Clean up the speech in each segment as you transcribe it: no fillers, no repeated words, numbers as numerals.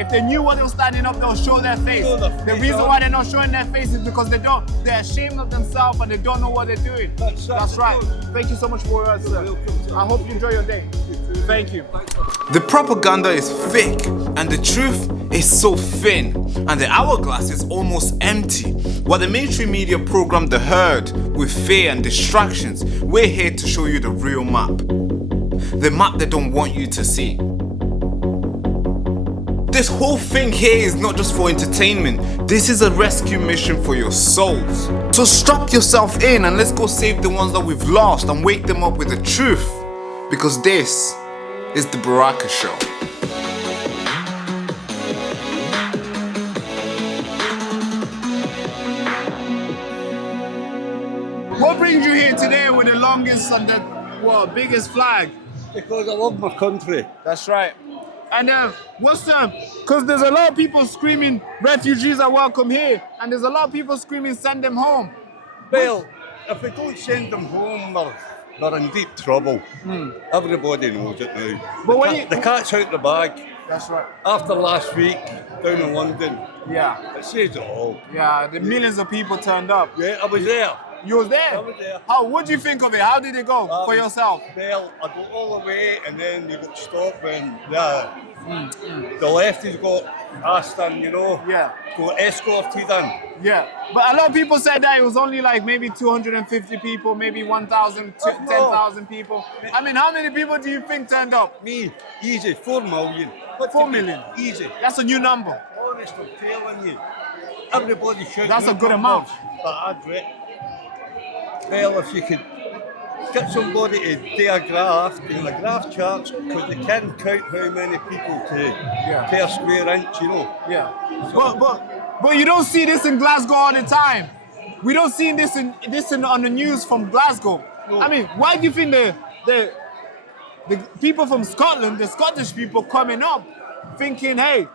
right. If they knew what they were standing up, they'll show their face. The reason why they're not showing their face is because they're ashamed of themselves and they don't know what they're doing. That's right. Thank you so much for your words, sir. I hope you enjoy your day. Thank you. The propaganda is thick and the truth is so thin, and the hourglass is almost empty. While the mainstream media program the herd with fear and distractions, we're here to show you the real map. The map they don't want you to see. This whole thing here is not just for entertainment. This is a rescue mission for your souls. So strap yourself in and let's go save the ones that we've lost and wake them up with the truth. Because this is the Baraka Show. What brings you here today with the longest and the biggest flag? Because I love my country. That's right. And because there's a lot of people screaming, refugees are welcome here, and there's a lot of people screaming, send them home. Well, if we don't send them home, they're in deep trouble. Everybody knows it now. But the cat's out the bag. That's right. After last week, down in London, yeah, it says it all. Yeah, the millions of people turned up. Yeah, I was there. You was there? I was there. What do you think of it? How did it go for yourself? Well, I got all the way and then they got stopped when the lefties got Aston, got escorted in. Yeah, but a lot of people said that it was only like maybe 250 people, maybe 1,000, 10,000 people. I mean, how many people do you think turned up? Me, easy, 4 million. 4 million? Easy. That's a new number. Honest, I'm telling you. Everybody should. That's a good amount. But I'd rate. Well, if you could get somebody to do a graph, the graph charts, because they can count how many people per square inch, Yeah. So, but you don't see this in Glasgow all the time. We don't see this on the news from Glasgow. No. I mean, why do you think the people from Scotland, the Scottish people coming up, thinking, hey,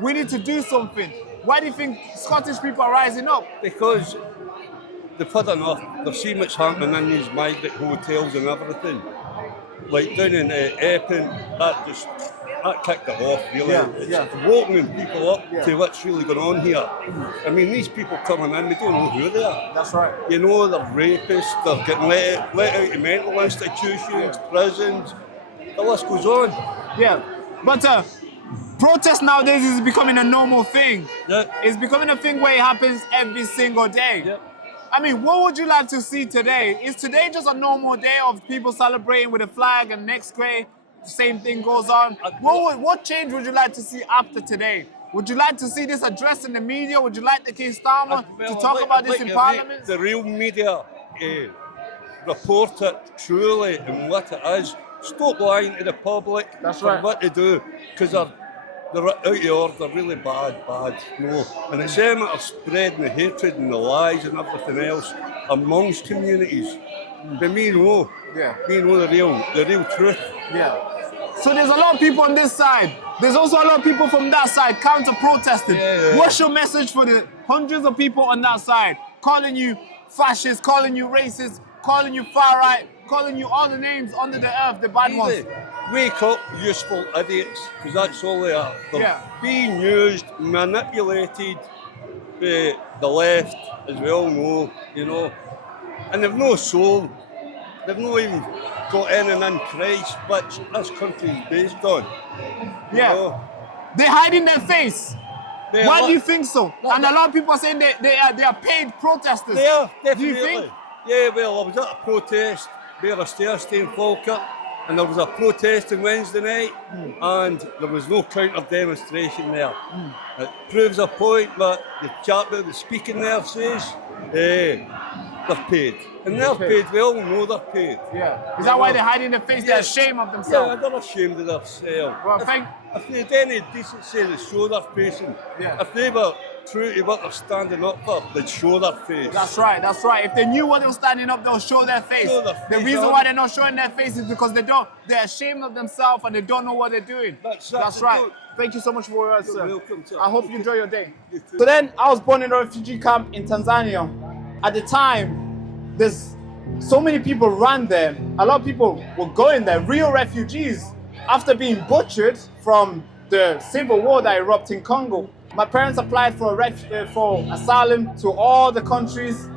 we need to do something? Why do you think Scottish people are rising up? Because they've had enough. They've seen what's happening in these migrant hotels and everything. Like down in Epping, that kicked it off, really. It's woken people up to what's really going on here. I mean, these people coming in, they don't know who they are. That's right. They're rapists, they're getting let out of mental institutions, prisons. The list goes on. Yeah, but protest nowadays is becoming a normal thing. Yeah. It's becoming a thing where it happens every single day. Yeah. I mean, what would you like to see today? Is today just a normal day of people celebrating with a flag and next day the same thing goes on? What change would you like to see after today? Would you like to see this addressed in the media? Would you like the Keir Starmer to talk about this in Parliament? The real media report it truly and what it is. Stop lying to the public. That's right. What to do, because they're out of order, really bad. No. And it's them that are spreading the hatred and the lies and everything else amongst communities. But me know. Yeah. Me know the real truth. Yeah. So there's a lot of people on this side. There's also a lot of people from that side counter-protesting. Yeah. What's your message for the hundreds of people on that side? Calling you fascist, calling you racist, calling you far-right, calling you all the names under the earth, the bad ones. Wake up, useful idiots, because that's all they are. They're being used, manipulated by the left, as we all know, and they've no soul. They've not even got anything in Christ, which this country is based on. Yeah. They're hiding their face. Why do you think so? And a lot of people are saying they are paid protesters. They are, definitely. Do you think? Yeah, well, I was at a protest, Bear Stairsty in Falkirk, and there was a protest on Wednesday night, and there was no counter-demonstration there. It proves a point that the chap that was speaking there says, they're paid. And they're paid, we all know they're paid. Yeah. Is that why they're hiding their face? They're ashamed of themselves? Yeah, they're ashamed of themselves. Well, if they had any decency, they'd show their face. If they were true to what they're standing up for, they'd show their face. That's right. If they knew what they were standing up, they'll show their face. The reason why they're not showing their face is because they're ashamed of themselves and they don't know what they're doing. That's right. Thank you so much for your words, sir. Welcome, sir. I hope you enjoy your day. So then, I was born in a refugee camp in Tanzania. At the time, there's so many people ran there. A lot of people were going there, real refugees, after being butchered from the civil war that erupted in Congo. My parents applied for for asylum to all the countries.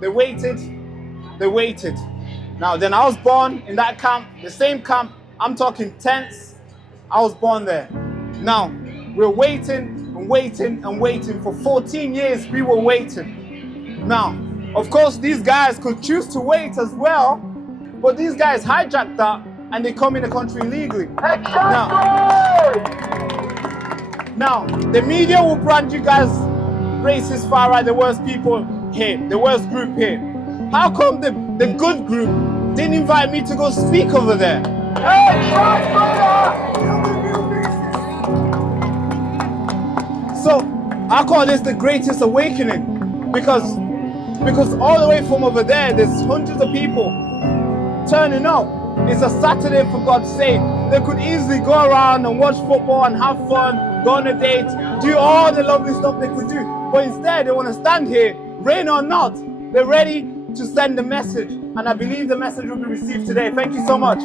They waited. Now, then I was born in that camp, the same camp. I'm talking tents. I was born there. Now, we're waiting and waiting and waiting. For 14 years, we were waiting. Now, of course, these guys could choose to wait as well, but these guys hijacked that and they come in the country illegally. Now, the media will brand you guys racist, far right, the worst people here, the worst group here. How come the good group didn't invite me to go speak over there? So I call this the greatest awakening because all the way from over there, there's hundreds of people turning up. It's a Saturday, for God's sake. They could easily go around and watch football and have fun, go on a date, do all the lovely stuff they could do. But instead, they want to stand here, rain or not. They're ready to send the message. And I believe the message will be received today. Thank you so much.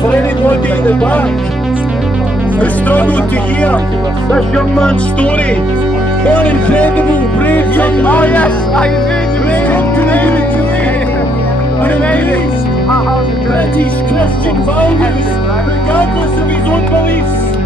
For anybody in the back who struggled to hear this young man's story, what incredible, brave young man. Oh yes, I agree. British Christian values, regardless of his own beliefs.